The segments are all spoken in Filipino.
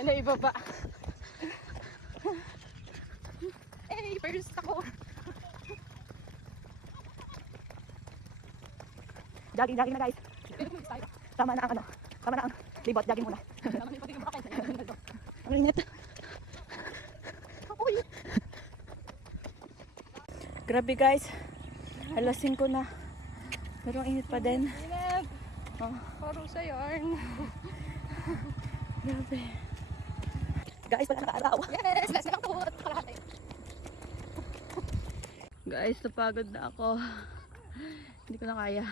kaya na ibaba. Eh, first ako. Jogging na guys. Tama na ang ano. Tama na ang libot. Jogging muna. Ang init. Uy. Grabe guys. Alas 5 na. Pero ang init pa din. Init. Oh. Paro sa yarn. Grabe. Guys, wala na araw. Yes, last na lang to. Kalahati. Guys, napagod na ako. Hindi ko na kaya.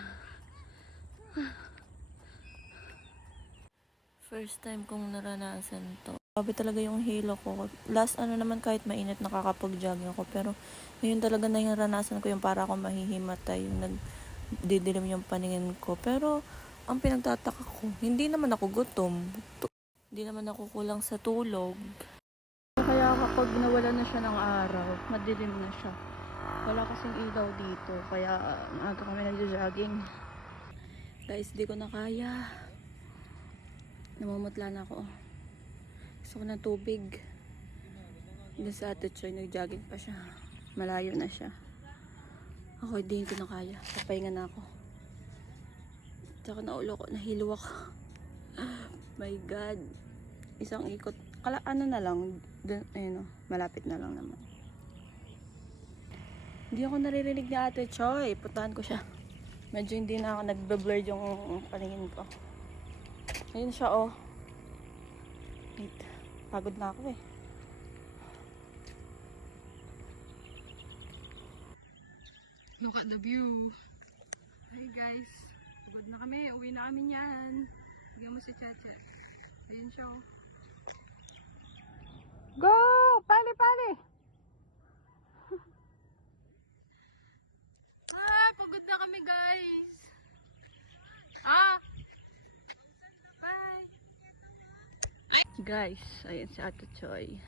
First time kong naranasan to. Grabe talaga yung hilo ko. Last naman kahit mainit nakakapag-jogging ako. Pero ngayon talaga na yung naranasan ko yung para akong mahihimatay. Yung nagdidilim yung paningin ko. Pero ang pinagtataka ko, hindi naman ako gutom. Hindi naman ako kulang sa tulog. Kaya kapag nawala na siya ng araw, madilim na siya. Wala kasing ilaw dito. Kaya aga kami nagja-jogging. Guys, di ko na kaya. Namumutla na ako. Gusto ko ng tubig. Doon sa Ate Choy, nag-jogging pa siya. Malayo na siya. Ako, hindi ko na kaya. Papahinga na ako. Tsaka naulo ko, nahilo ako. My God. Isang ikot. Ano na lang. Dun, ayun, malapit na lang naman. Hindi ako naririnig ni Ate Choy. Puntahan ko siya. Medyo hindi na ako nagbe-blur yung paningin ko. Ayun siya, oh. Wait. Pagod na ako eh. Look at the view. Hi guys. Pagod na kami. Uwi na kami niyan. Bigyan mo si Chacha. Ayun siya. Go! Pali, pali! Pagod na kami guys. Bye! Guys, ayun si Ate Choy.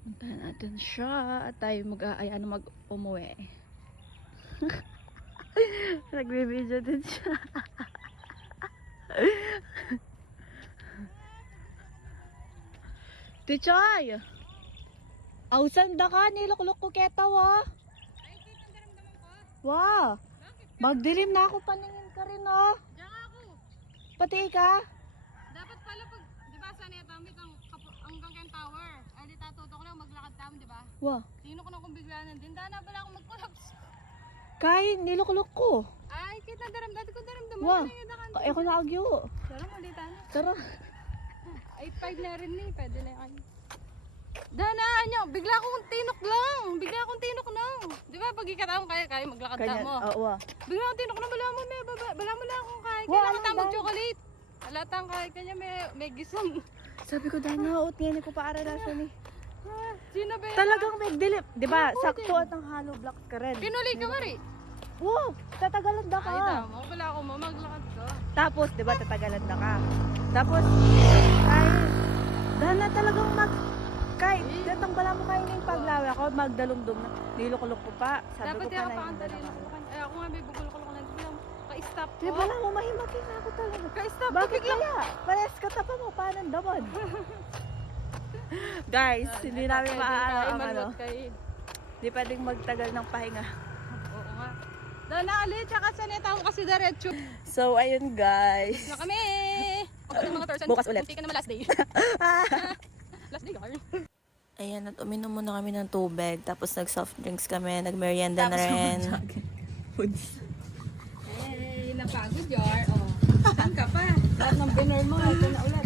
Puntahan natin siya at tayo mag-umuwi. Nagbibidyo din siya. Tichoy! Ausan da ka, niluklok ko ketaw oh. Ay, kita ang daramdaman ko. Wow! Bakit? Magdilim na ako, paningin ka rin oh. Diyan ako. Pati ka? Dapat pala pag, di ba sana yatamit ang hanggang kayong tower. Ay, di tatuto ko lang maglakad kami, di ba? Wow! Tingnan ko na kung bigla na din. Dahil na pala ako mag-collapse. Kay, niluklok ko. Ay, kita dati ko daramdaman. Wow! Ano yun, Kaya ko na agyo. Tara, malita na. Tara. Ay, 5 na rin eh. Pwede na yan. Danaan nyo. Bigla akong tinok lang. Di ba, pag ikataon kaya maglakad ka Kanya, mo. wow. Bigla akong tinok na. Bala mo lang kung kaya. Wow, Kaya ano nakatama ba? chocolate. Alatang kaya kanya may gisong. Sabi ko dahil naot ngayon ko pa aranasan eh. Sino ba yan? Talagang magdilim. Di ba? Sakto at ang hollow block ka rin. Pinuli ka mari. Wow! Tatagalan na ka. Ay, tama. Wala ako maglakad ka. Tapos, di ba, tatagalan na ka. Tapos, dahil na talagang kahit datang bala mo kayo na yung paglawi ako, magdalumdum na. Nilukulok ko pa. Sabi Dapat ko di pa ako na pakanta rin. Ay, ako nga may bugulok lang. Ka-stop ko. Di bala mo, mahimakin na ako talaga. Ka-stop ko. Bakit kaya? Parehas ka tapa mo, paano daman? Guys, hindi namin maaano ang ano. Hindi pwedeng magtagal ng pahinga. Oo nga. Dahil naalit, tsaka sanita ko kasi diretso. So, ayun guys. Na kami! Pagod ng mga person. Bukas ulit. Munti ka naman last day. Last day, girl. Ayan, at uminom muna kami ng tubig. Tapos nag-soft drinks kami, nag-merienda na rin. Hey, napagod, Jar. Oh. Saan ka pa? Lahat ng binor mo, ito na ulit.